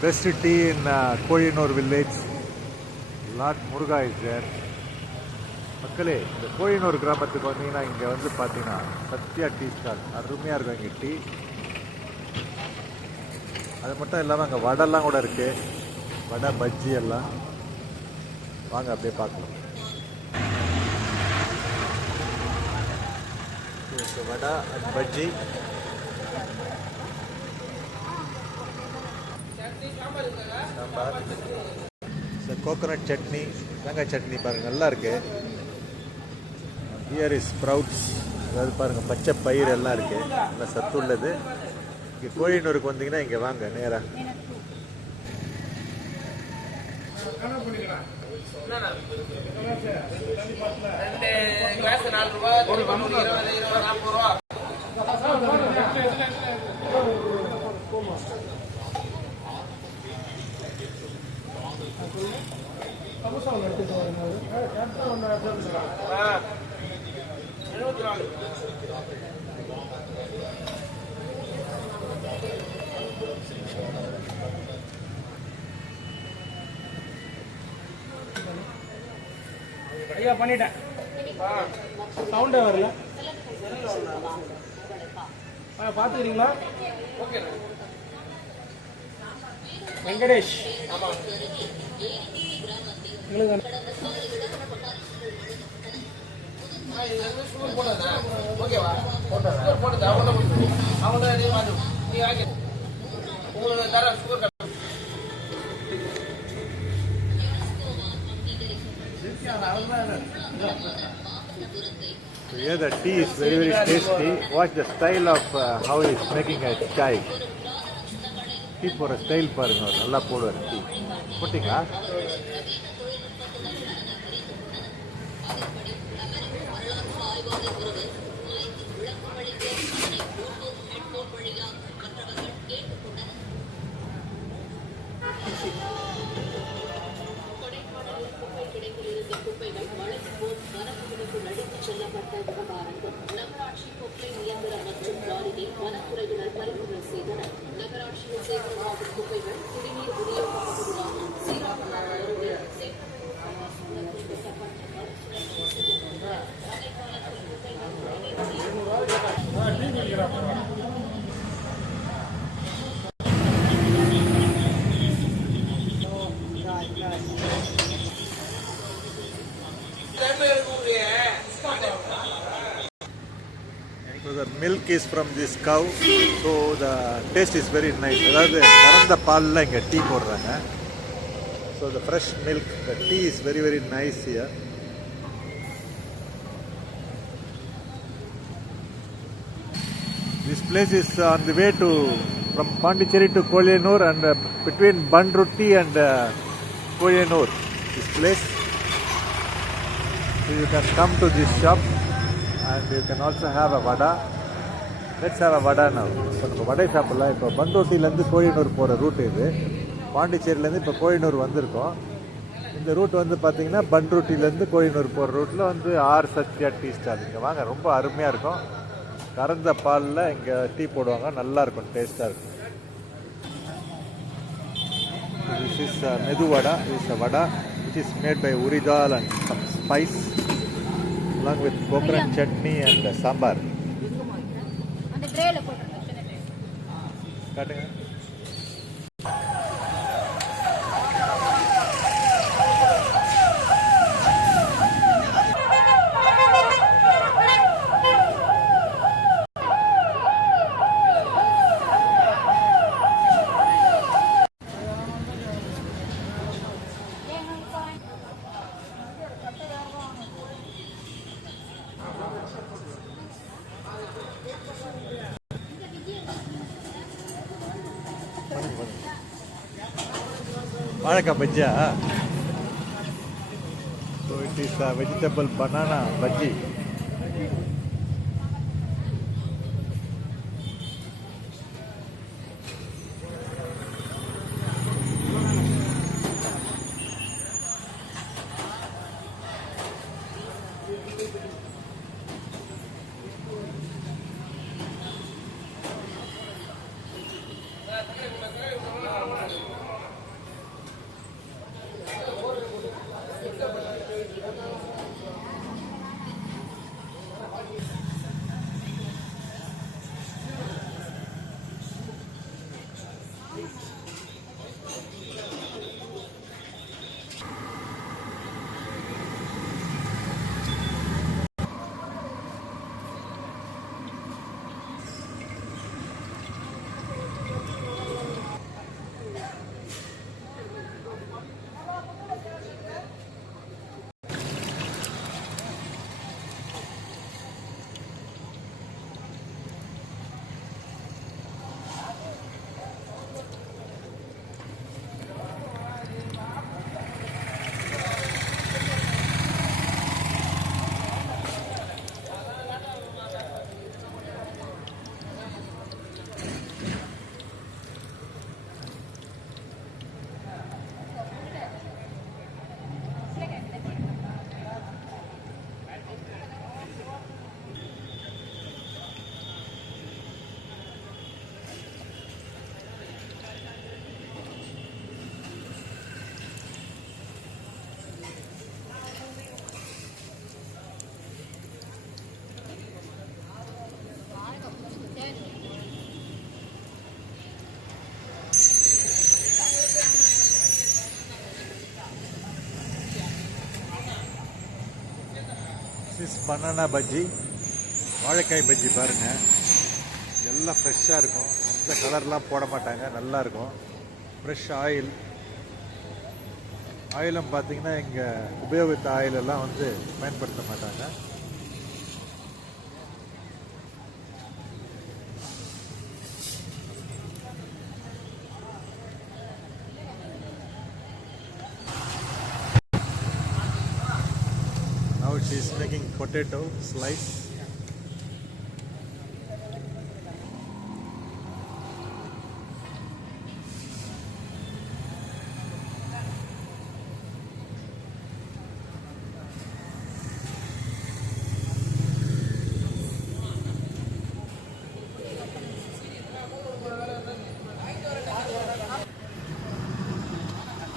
Best tea in Koyanur village. Lord Muruga is there. மக்களே இந்த கோயினூர் கிராமத்துக்கு வந்தீங்கன்னா இங்கே வந்து பார்த்தீங்கன்னா சத்யா டீ ஸ்டால் அருமையாக இருக்கும் இங்கே டீ. அது மட்டும் இல்லாமல் அங்கே வடைலாம் கூட இருக்குது, வடை பஜ்ஜி எல்லாம். வாங்க அப்படியே பார்க்கலாம். வடை அண்ட் பஜ்ஜி, சாம்பார், கோகோனட் சட்னி, தேங்காய் சட்னி பாருங்கள் நல்லா இருக்குது. ஹியர் இஸ் ஸ்ப்ரவுட்ஸ், அதாவது பாருங்கள் பச்சை பயிர் எல்லாம் இருக்குது, நல்லா சத்து உள்ளது. இங்கே கோயினூருக்கு வந்தீங்கன்னா இங்கே வாங்க நேராக. ஐயா பண்ணிட்டேன், சவுண்டே வரல. பார்த்துக்கிறீங்களா? Venkatesh So here the tea is very tasty. Watch the style of how he is making a chai. Tea for a style பாருங்க, நல்லா போடுவார் டீ. போட்டிங்களா? So the milk is from this cow, so the taste is very nice. அதாவது கறந்த பால்ல இங்க tea போடுறாங்க. So the fresh milk, the tea is very nice here. This place is on the way to from Pondicherry to Koyanur and between Bandrutti and Koyanur. This place, so you can come to this shop and you can also have a vada. Let's have a vada now. இப்போ நம்ம வடை சாப்பிடலாம். இப்போ பண்ருட்டிலேருந்து கோயினூர் போகிற root இது. பாண்டிச்சேரியிலேருந்து இப்போ கோயினூர் வந்திருக்கோம். இந்த root வந்து பார்த்தீங்கன்னா பண்ருட்டிலேருந்து கோயினூர் போகிற ரூட்டில் வந்து ஆர் சத்யா டீ ஸ்டால். இங்கே வாங்க, ரொம்ப அருமையாக இருக்கும். கறந்த பாலில் இங்கே டீ போடுவாங்க, நல்லாயிருக்கும், டேஸ்ட்டாக இருக்கும். This is medu vada. This is a vada which is made by uridal and some spice along with coconut chutney and sambar. அந்த ட்ரேல போடுங்க. காட்டுங்க. வாழைக்காய் பஜ்ஜியா? So it is a vegetable banana bhaji. This is banana bajji, வாழைக்காய் பஜ்ஜி பாருங்கள். எல்லாம் ஃப்ரெஷ்ஷாக இருக்கும், எந்த கலர்லாம் போட மாட்டாங்க, நல்லா இருக்கும். ஃப்ரெஷ் ஆயில், ஆயிலும் பார்த்தீங்கன்னா இங்கே உபயோகித்த ஆயிலெல்லாம் வந்து பயன்படுத்த மாட்டாங்க. Now she is making potato slice.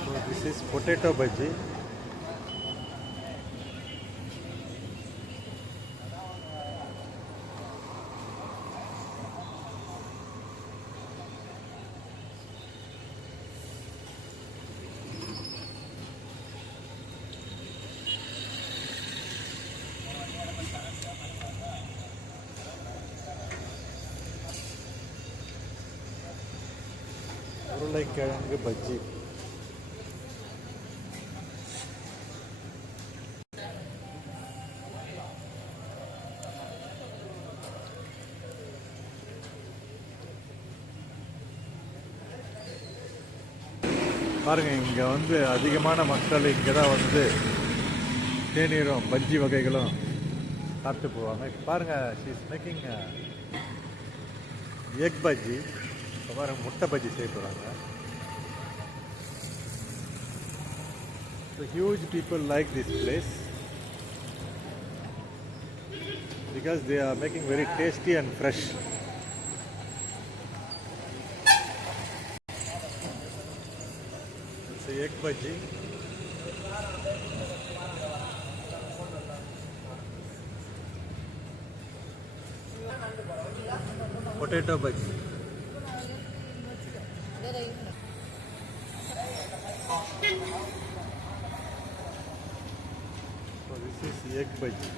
So this is potato bhaji. உருளைக்கிழங்கு பஜ்ஜி. பாருங்க, இங்கே வந்து அதிகமான மக்கள் இங்கே தான் வந்து தேநீரும் பஜ்ஜி வகைகளும் சாப்பிட்டு போவாங்க. பாருங்க, she is making egg bajji. பாருங்க, முட்டை பஜ்ஜி செய்ய போகிறாங்க. So huge people like this place because they are making very tasty and fresh. It's a egg bhaji. Potato bhaji. So this is egg bhaji.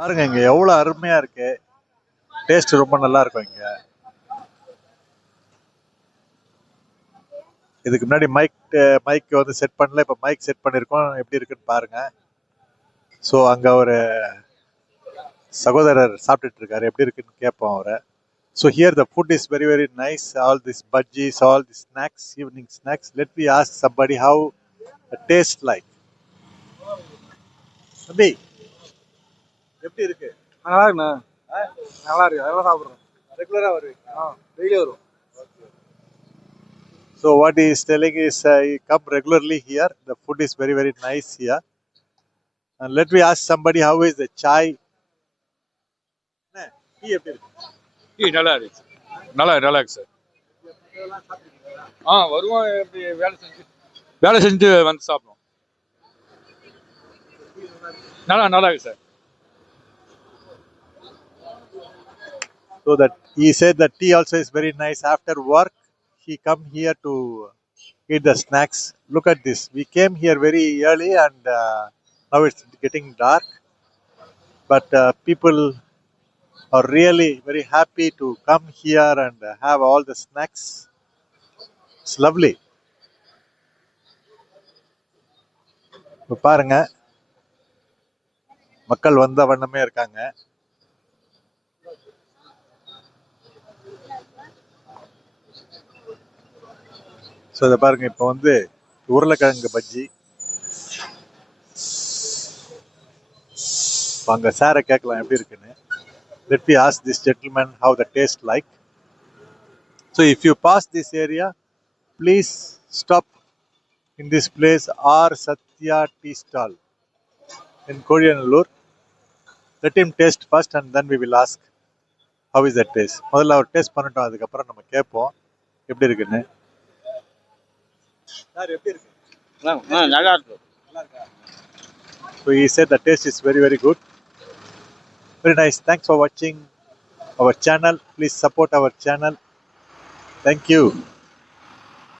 பாருங்க, இங்க எவ்வளவு அருமையா இருக்கு. டேஸ்ட் ரொம்ப நல்லா இருக்கும். இங்க இதுக்கு முன்னாடி மைக் வந்து செட் பண்ணல, இப்ப மைக் செட் பண்ணிருக்கோம். எப்படி இருக்குன்னு பாருங்க. ஸோ அங்க ஒரு சகோதரர் சாப்பிட்டுட்டு இருக்காரு, எப்படி இருக்குன்னு கேட்போம் அவரை. So here the food is very very nice. All this bajjis, all the snacks, evening snacks. Let me ask somebody how taste like. தம்பி, எப்படி இருக்கு? நல்லா இருக்குண்ணா. நல்லா இருக்கு, அதெல்லாம் சாப்பிட்றோம். ரெகுலரா வருவீங்க? டெய்லி வரும். So what he is telling is he come regularly here. The food is very very nice here. And let me ask somebody, how is the chai? Tea எப்படி இருக்கு? டீ நல்லா இருக்கு, நல்லா இருக்கு சார். வருவோம், எப்படி வேலை செஞ்சு வந்து சாப்பிடுவோம். நல்லா இருக்கு sir. So that he said that tea also is very nice. After work, he come here to eat the snacks. Look at this. We came here very early and now it's getting dark. But people are really very happy to come here and have all the snacks. It's lovely. இப்போ பாருங்க, மக்கள் வந்த வண்ணமே இருக்காங்க. So இதை பாருங்க, இப்போ வந்து உருளைக்கிழங்கு பஜ்ஜி. இப்போ அங்கே சாரை கேட்கலாம் எப்படி இருக்குன்னு. Let me ask this gentleman how the taste like. So if you pass this area, please stop in this place R Satya Tea Stall in Kodiyannallur. Let him taste first and then we will ask how is that taste. முதல்ல அவர் taste பண்ணிட்டோம், அதுக்கப்புறம் நம்ம கேட்போம் எப்படி இருக்குன்னு. Sir எப்படி இருக்கு? நல்லா இருக்கு. So he said the taste is very very good. Very nice. Thanks for watching our channel. Please support our channel. Thank you.